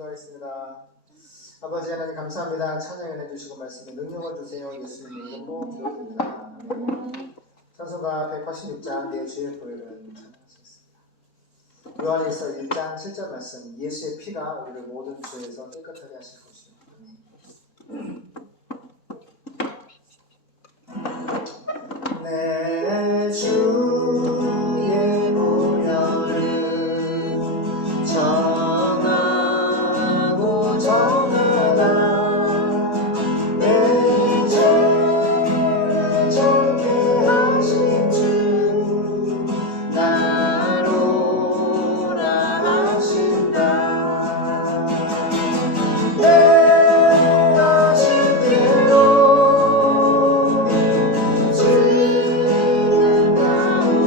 기도하겠습니다. 아버지 하나님 감사합니다. 찬양을 해주시고 말씀에 능력을 주세요. 예수님의 이름으로 기도드립니다. 아멘. 찬송가 186장 내 주의 보혈은 찬양하셨습니다. 요한일서 1장 7절 말씀, 예수의 피가 우리를 모든 죄에서 깨끗하게 하실 것입니다. 내 주의 보혈은 정하고 정하다 내 죄를 정케 하신 주 나로 하신다. 내 하신 대로 주는 가운데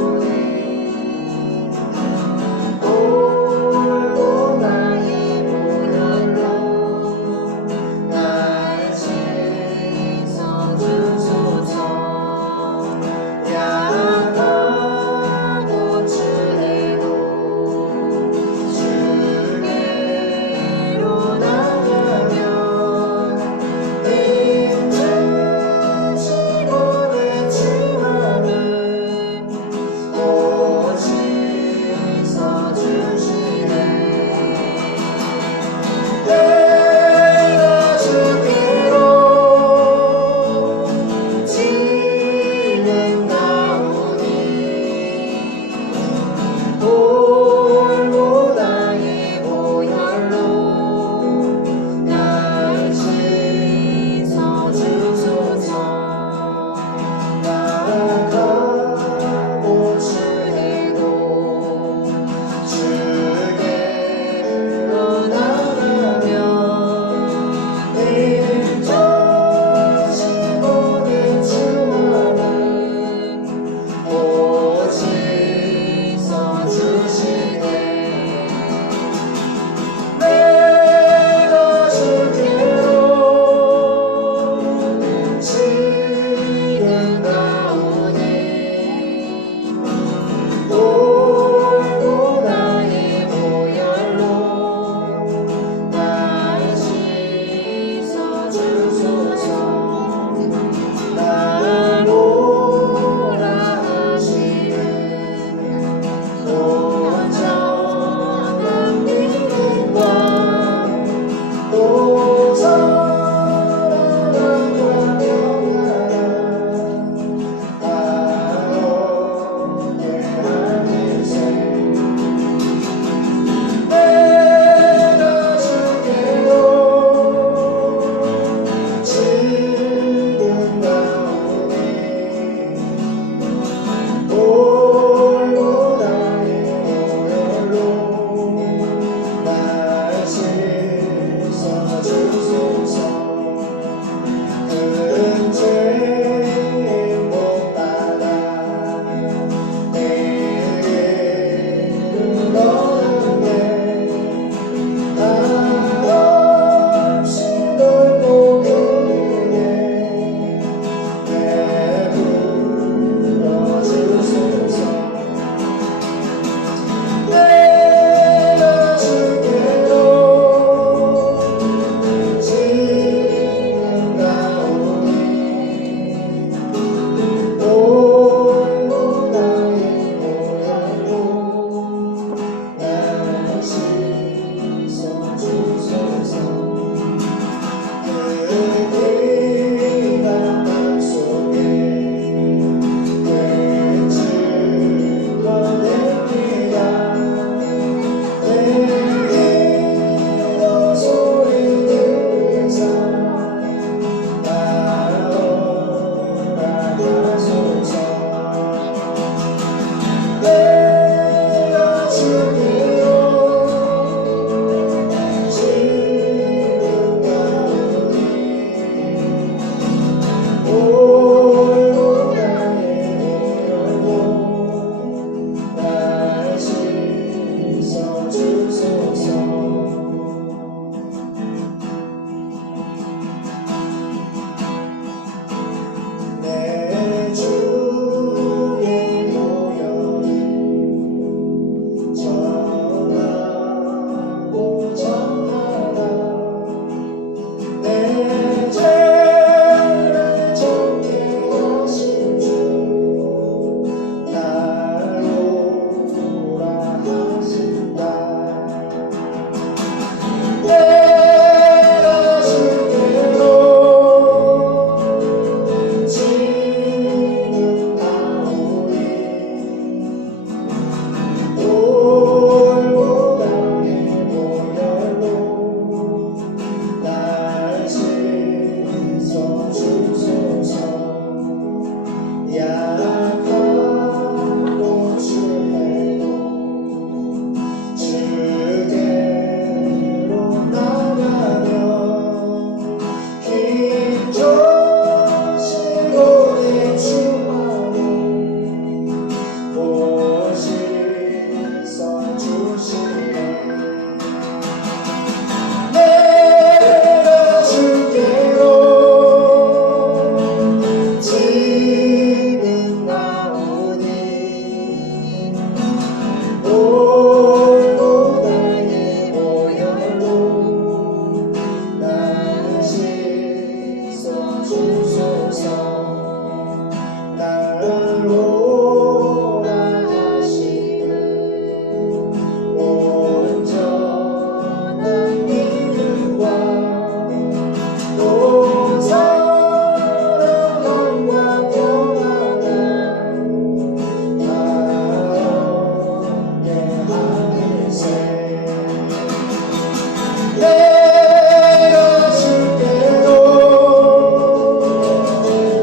내가 주께로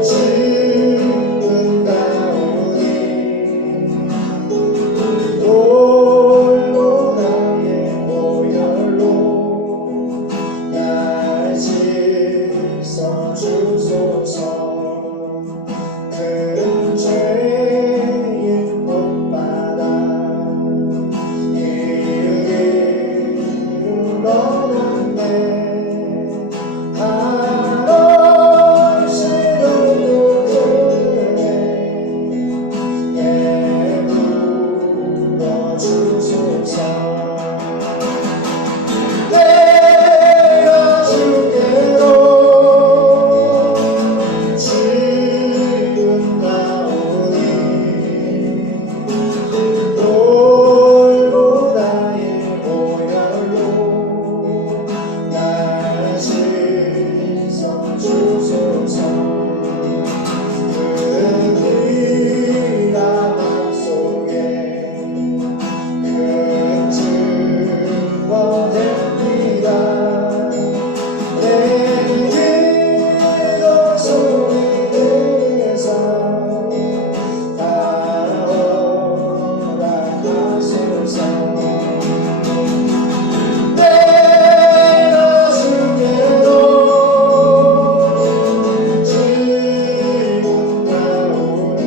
지금 가오니 돌로 나의 보혈로 날 씻어주소서. 큰 죄인 못받아 이르기를 원하네. 한없이 눈물을 내불어 주소서. 내가 주께로 지금 가오니 돌고 나의 보혈로 날 씻어주소서. 그 비라 맘속에 큰 증거됩니다. 내 기도 소리 내서 따라오라소서. 내가 주께로 지금 가오니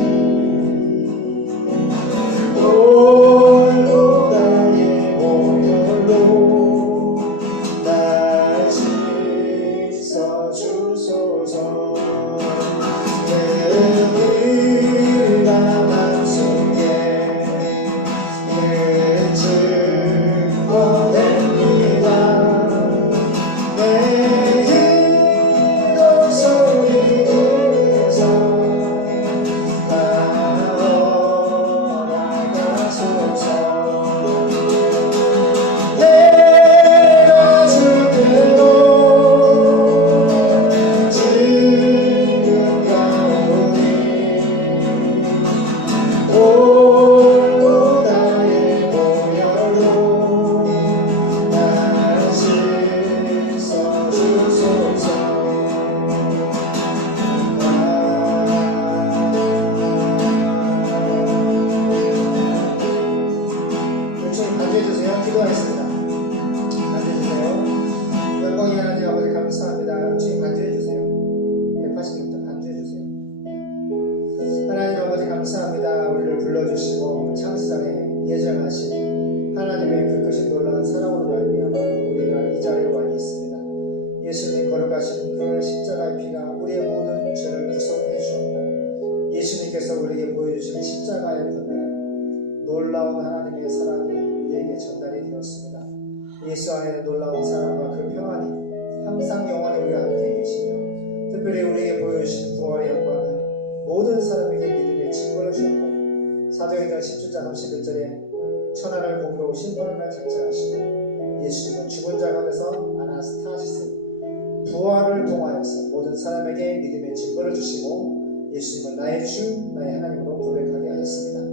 돌로 나의 보혈로 날 씻어주소서. 내 비라 맘속에 큰 증거됩니다. 내 기도 소리 내서 따라오라소서. 내가 주께로 지금 가오니 돌로 나의 보혈로 날 씻어주소서. 주님 간주해주세요. 기도하겠습니다. 간주해주세요. 영광이 하나님 아버지 감사합니다. 주님 간주해주세요. 186장 간주해주세요. 하나님 아버지 감사합니다. 우리를 불러주시고 창세장에 예정하신 하나님의 그 크신 놀라운 사랑으로 말미암아 우리가 이 자리에 와 있습니다. 예수님 걸어가신 그 십자가의 피가 우리의 모든 죄를 구속해 주었고 예수님께서 우리에게 보여주신 십자가의 변화는 놀라운 하나님의 사랑이 우리에게 전달이 되었습니다. 예수 안에는 놀라운 사랑과 그 평안이 항상 영원히 우리와 함께 계시며 특별히 우리에게 보여주신 부활의 영광은 모든 사람에게 믿음의 증거를 주었고 사도행전 17장 31절에 천하를 복으로 심판하는 작정하시고 예수님은 죽은 자 가운데서 아나스타시스 부활을 통하여서 모든 사람에게 믿음의 증거를 주시고 예수님은 나의 주 나의 하나님으로 고백하게 하셨습니다.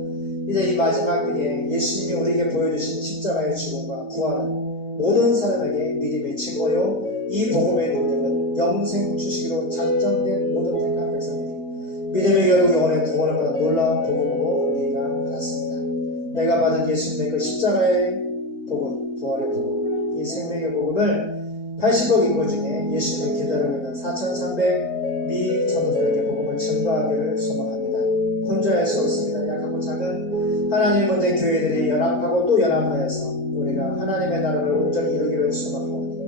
이제 이 마지막 때에 예수님이 우리에게 보여주신 십자가의 죽음과 부활은 모든 사람에게 믿음의 증거요 이 복음의 능력은 영생 주시기로 작정된 모든 택한 백성들이 믿음의 결국 영혼의 구원을 받은 놀라운 복음으로 우리가 받았습니다. 내가 받은 예수님의 그 십자가의 복음, 부활의 복음, 이 생명의 복음을 80억 인구 중에 예수님을 기다리고 있는 4,300 미 전도자에게 복음을 증거하기를 소망합니다. 혼자 할 수 없습니다. 약하고 작은 하나님의 모든 교회들이 연합하고 또 연합하여서 우리가 하나님의 나라를 온전히 이루기를 소망하오니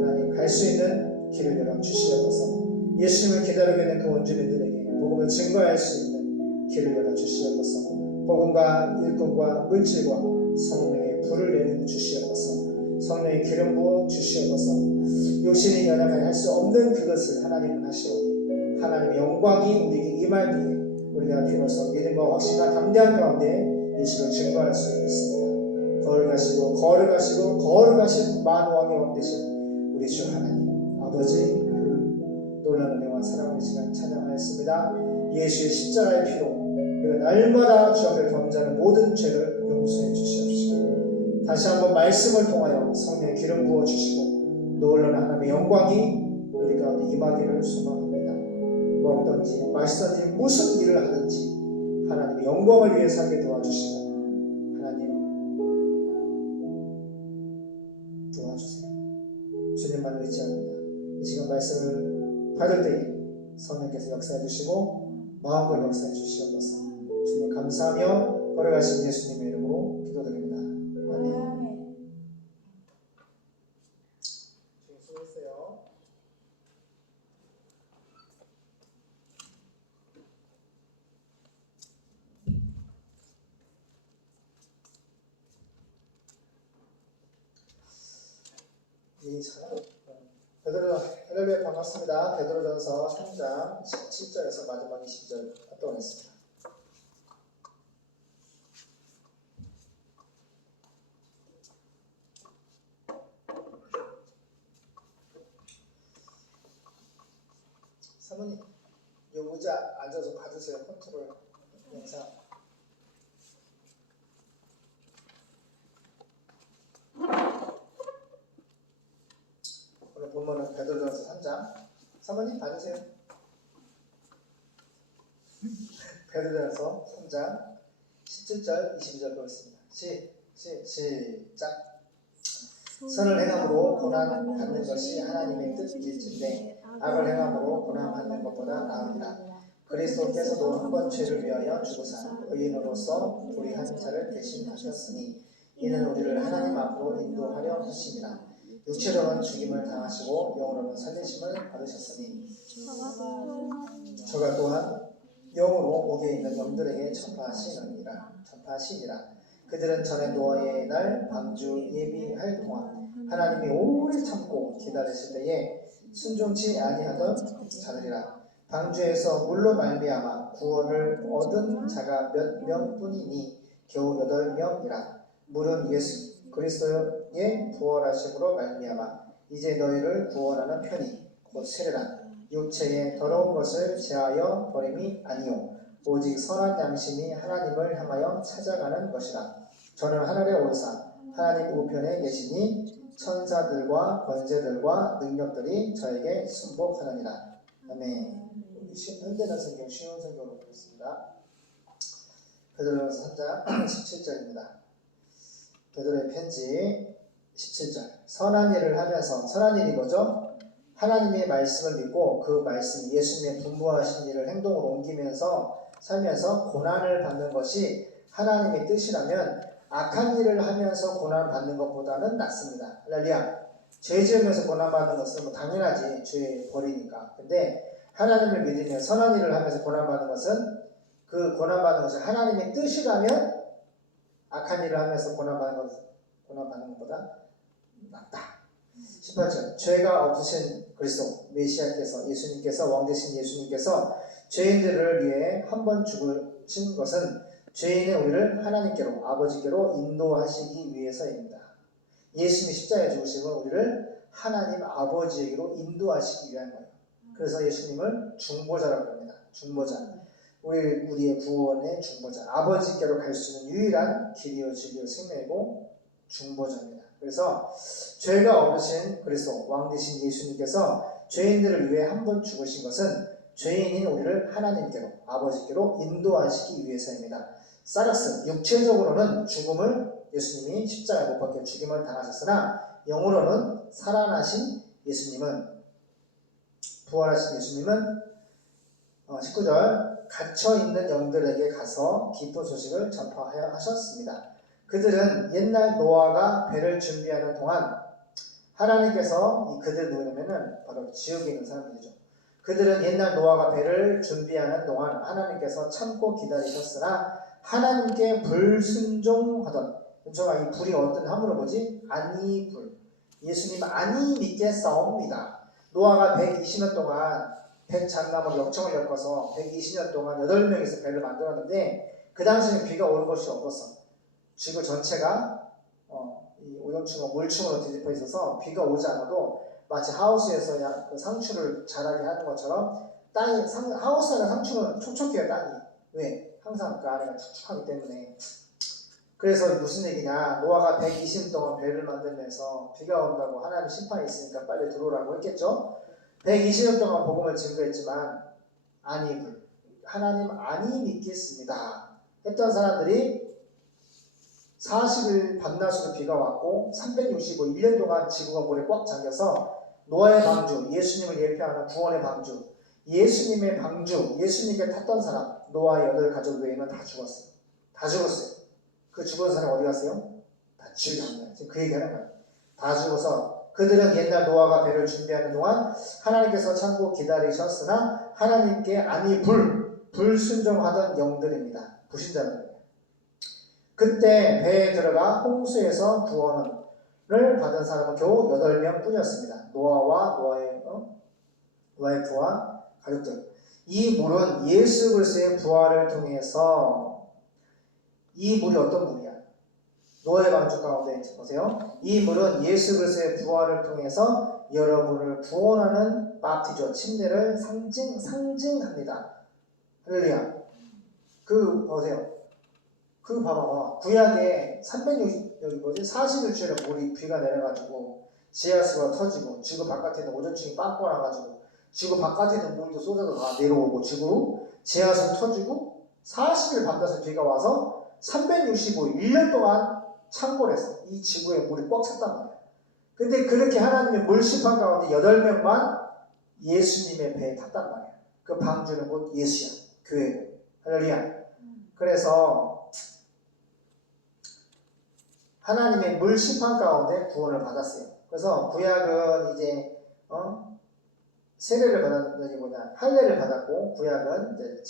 하나님 갈 수 있는 길을 열어 주시옵소서. 예수님을 기다리고 있는 그 원주민들에게 복음을 증거할 수 있는 길을 열어 주시옵소서. 복음과 일꾼과 물질과 성령의 불을 내려 주시옵소서. 성령의 기름 부어 주시옵소서. 육신이 연약하여 할 수 없는 그것을 하나님은 하시오니 하나님의 영광이 우리에게 임할 때에 우리가 비로소 믿음과 확신과 담대한 가운데 예수를 증거할 수 있습니다. 거룩하시고 만왕의 왕 되신 우리 주 하나님 아버지 그 놀라운 은혜와 사랑의 시간 찬양하였습니다. 예수의 십자가의 피로 우리가 날마다 주 앞에 범죄하는 모든 죄를 용서해 주시옵시고 다시 한번 말씀을 통하여 성령의 기름 부어 주시고 놀라는 하나님의 영광이 우리 가운데 임하기를 소망합니다. 먹든지 마시든지 무슨 일을 하든지 하나님의 영광을 위해 살게 도와주시고 하나님 도와주세요. 주님만을 의지합니다. 이 시간 말씀을 받을 때에 성령께서 역사해 주시고 마음껏 역사해 주시옵소서. 주님 감사하며 걸어가신 예수님의 이름으로 기도드립니다. 아멘. 주님 수고했어요. 베드로 할렐루야 반갑습니다. 베드로전서 3장 17절에서 마지막 20절 합독하겠습니다. 사모님, 이 의자 앉아서 받으세요. 컨트롤 영상. 오늘 본문은 베드로전서 3장. 사모님 받으세요. 베드로전서 3장 17절 22절 보겠습니다. 시작. 선을 행함으로 고난 받는 것이 하나님의 뜻일진데 악을 행함으로 고난 받는 것보다 나으니라. 그리스도께서도 한 번 죄를 위하여 죽으사 의인으로서 우리 한 자를 대신하셨으니 이는 우리를 하나님 앞으로 인도하려 하심이라. 육체로는 죽임을 당하시고 영으로는 살리심을 받으셨으니 저가 또한 영으로 옥에 있는 영들에게 전파하시니라. 그들은 전에 노아의 날 방주 예비할 동안 하나님이 오래 참고 기다리실 때에 순종치 아니하던 자들이라. 방주에서 물로 말미암아 구원을 얻은 자가 몇 명뿐이니 겨우 8명이라. 물은 예수 그리스도의 부활하심으로 말미암아 이제 너희를 구원하는 편이 곧 세례라. 육체의 더러운 것을 제하여 버림이 아니요 오직 선한 양심이 하나님을 향하여 찾아가는 것이라. 저는 하늘에 오르사 하나님 우편에 계시니 천사들과 권세들과 능력들이 저에게 순복하느니라. 아멘. 현대나 성경 쉬운 성경으로 보겠습니다. 베드로전서 3장 17절입니다. 베드로의 편지 17절. 선한 일을 하면서, 선한 일이 뭐죠? 하나님의 말씀을 믿고 그 말씀 예수님의 분부하신 일을 행동으로 옮기면서 살면서 고난을 받는 것이 하나님의 뜻이라면 악한 일을 하면서 고난 받는 것보다는 낫습니다. 할렐루야. 죄 지으면서 고난 받는 것은 뭐 당연하지. 죄 버리니까. 근데 하나님을 믿으며 선한 일을 하면서 고난 받는 것은 그 고난 받는 것이 하나님의 뜻이라면 악한 일을 하면서 고난 받는 것보다 낫다. 18절. 죄가 없으신 그리스도 메시아께서 예수님께서 왕 되신 예수님께서 죄인들을 위해 한 번 죽으신 것은 죄인의 우리를 하나님께로 아버지께로 인도하시기 위해서입니다. 예수님이 십자가에 죽으심은 우리를 하나님 아버지에게로 인도하시기 위한 거예요. 그래서 예수님을 중보자라고 합니다. 중보자. 우리의 구원의 중보자. 아버지께로 갈 수 있는 유일한 길이요 진리요 생명이고 중보자입니다. 그래서 죄가 없으신 그리스도 왕 되신 예수님께서 죄인들을 위해 한 번 죽으신 것은 죄인인 우리를 하나님께로 아버지께로 인도하시기 위해서입니다. 사르스 육체적으로는 죽음을 예수님이 십자가에 못 박혀 죽임을 당하셨으나 영으로는 살아나신 예수님은 부활하신 예수님은 19절 갇혀있는 영들에게 가서 기쁜 소식을 전파하여 하셨습니다. 그들은 옛날 노아가 배를 준비하는 동안 하나님께서 그들 누구냐면은 바로 지옥에 있는 사람들이죠. 그들은 옛날 노아가 배를 준비하는 동안 하나님께서 참고 기다리셨으나 하나님께 불순종하던 이 불이 어떤 함으로 보지? 안이불. 예수님 안이 믿게 싸웁니다. 노아가 120년 동안 100장나무로 역청을 엮어서 120년 동안 8명이서 배를 만들었는데 그 당시에는 비가 오는 것이 없었어. 지구 전체가 이 오염충과 물충으로 뒤집어 있어서 비가 오지 않아도 마치 하우스에서 그 상추를 자라게 하는 것처럼 하우스 안에 상추는 촉촉해요. 땅이. 왜? 항상 그 안에가 축축하기 때문에. 그래서 무슨 얘기냐, 노아가 120년 동안 배를 만들면서 비가 온다고 하나님 심판이 있으니까 빨리 들어오라고 했겠죠. 120년 동안 복음을 증거했지만 아니, 하나님 아니 믿겠습니다 했던 사람들이 40일 밤낮으로 비가 왔고 365일 동안 지구가 물에 꽉 잠겨서 노아의 방주, 예수님을 예표하는 구원의 방주, 예수님의 방주, 예수님께 탔던 사람 노아의 8가족 외에는 다 죽었어요. 다 죽었어요. 그 죽은 사람 어디 갔어요? 다 죽은 거예요. 지금 그 얘기하는 거예요. 다 죽어서 그들은 옛날 노아가 배를 준비하는 동안 하나님께서 참고 기다리셨으나 하나님께 아니 불순종하던 영들입니다. 불신자는 거예요. 그때 배에 들어가 홍수에서 구원을 받은 사람은 겨우 8명 뿐이었습니다. 노아와 노아의 부하 가족들. 이 물은 예수 그리스도의 부활을 통해서, 이 물이 어떤 물이야? 노아의 방주 가운데 보세요. 이 물은 예수 그리스도의 부활을 통해서 여러분을 구원하는 바티조, 침례를 상징합니다. 할렐루야. 보세요. 봐봐. 구약에 40일째로 물이 비가 내려가지고 지하수가 터지고 지구 바깥에 있는 오존층이 빵꾸 나가지고 지구 바깥에 있는 물도 쏟아서 다 내려오고 지구로 지하수 터지고 40일 밤낮에 비가 와서 1년 동안 창고를 했어. 이 지구에 물이 꽉 찼단 말이야. 근데 그렇게 하나님의 물심판 가운데 8명만 예수님의 배에 탔단 말이야. 그 방주는 곧 예수야. 교회고. 할렐루야. 그래서 하나님의 물심판 가운데 구원을 받았어요. 그래서 구약은 이제 세례를 받았다기보다 할례를 받았고, 구약은 이제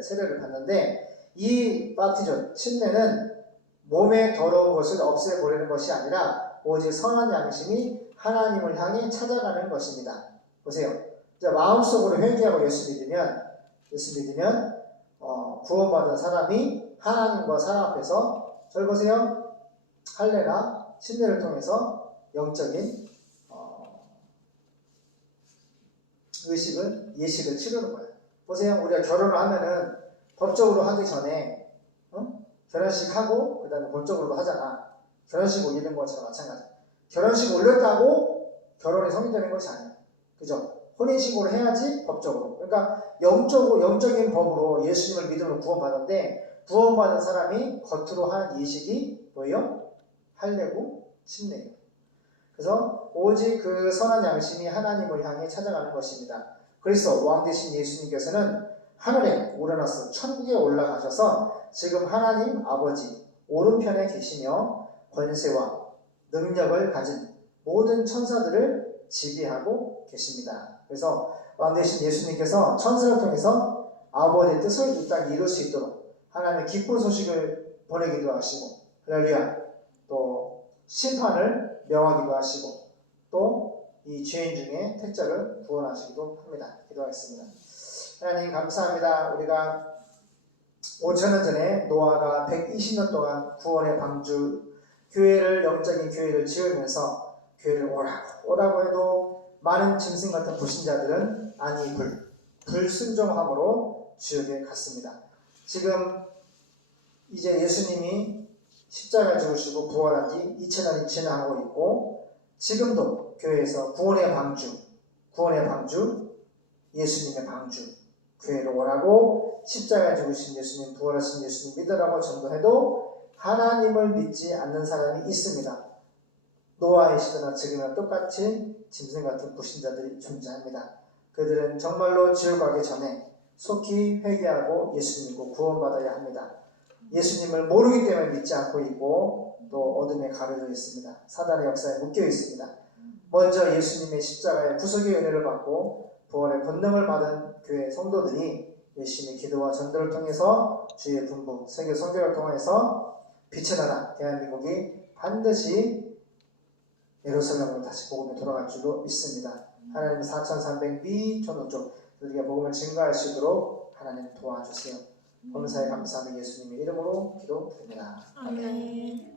세례를 받는데, 이 바티존 침례는 몸의 더러운 것을 없애버리는 것이 아니라 오직 선한 양심이 하나님을 향해 찾아가는 것입니다. 보세요. 마음속으로 회개하고 예수 믿으면 구원받은 사람이 하나님과 사람 앞에서, 저기 보세요. 할례나 침례를 통해서 영적인 예식을 치르는 거예요. 보세요. 우리가 결혼을 하면은 법적으로 하기 전에 결혼식 하고 그 다음에 법적으로도 하잖아. 결혼식 올리는 것처럼 마찬가지야. 결혼식 올렸다고 결혼이 성립되는 것이 아니야. 그죠? 혼인신고를 해야지 법적으로. 그러니까 영적인 법으로 예수님을 믿음으로 구원받았는데, 구원받은 사람이 겉으로 하는 예식이 뭐예요? 할례고 침례예요. 그래서 오직 그 선한 양심이 하나님을 향해 찾아가는 것입니다. 그래서 왕 되신 예수님께서는 하늘에 오르나서 천국에 올라가셔서 지금 하나님 아버지 오른편에 계시며 권세와 능력을 가진 모든 천사들을 지배하고 계십니다. 그래서 왕 되신 예수님께서 천사를 통해서 아버지의 뜻을 이 땅에 이룰 수 있도록 하나님의 기쁜 소식을 보내기도 하시고, 할렐루야, 또 심판을 명하기도 하시고, 또 이 죄인 중에 택자를 구원하시기도 합니다. 기도하겠습니다. 하나님 감사합니다. 우리가 5,000년 전에 노아가 120년 동안 구원의 방주, 영적인 교회를 지으면서 교회를 오라고 해도 많은 짐승 같은 불신자들은 아니 불순종함으로 지옥에 갔습니다. 지금 이제 예수님이 십자가에 죽으시고 부활한 지 2000년이 지나가고 있고, 지금도 교회에서 구원의 방주, 예수님의 방주, 교회로 오라고, 십자가에 죽으신 예수님, 부활하신 예수님 믿으라고 전도해도 하나님을 믿지 않는 사람이 있습니다. 노아의 시대나 지금이나 똑같이 짐승 같은 불신자들이 존재합니다. 그들은 정말로 지옥 가기 전에 속히 회개하고 예수 믿고 구원받아야 합니다. 예수님을 모르기 때문에 믿지 않고 있고, 또 어둠에 가려져 있습니다. 사단의 역사에 묶여 있습니다. 먼저 예수님의 십자가의 구속의 은혜를 받고 부활의 권능을 받은 교회 성도들이 열심히 기도와 전도를 통해서 주의 분부, 세계 선교를 통해서 빛의 나라 대한민국이 반드시 예루살렘으로 다시 복음에 돌아갈 줄로 믿습니다. 하나님 4300비 전우쪽 우리가 복음을 증거할 수 있도록 하나님 도와주세요. 범사에 감사하는 예수님의 이름으로 기도드립니다. 아멘.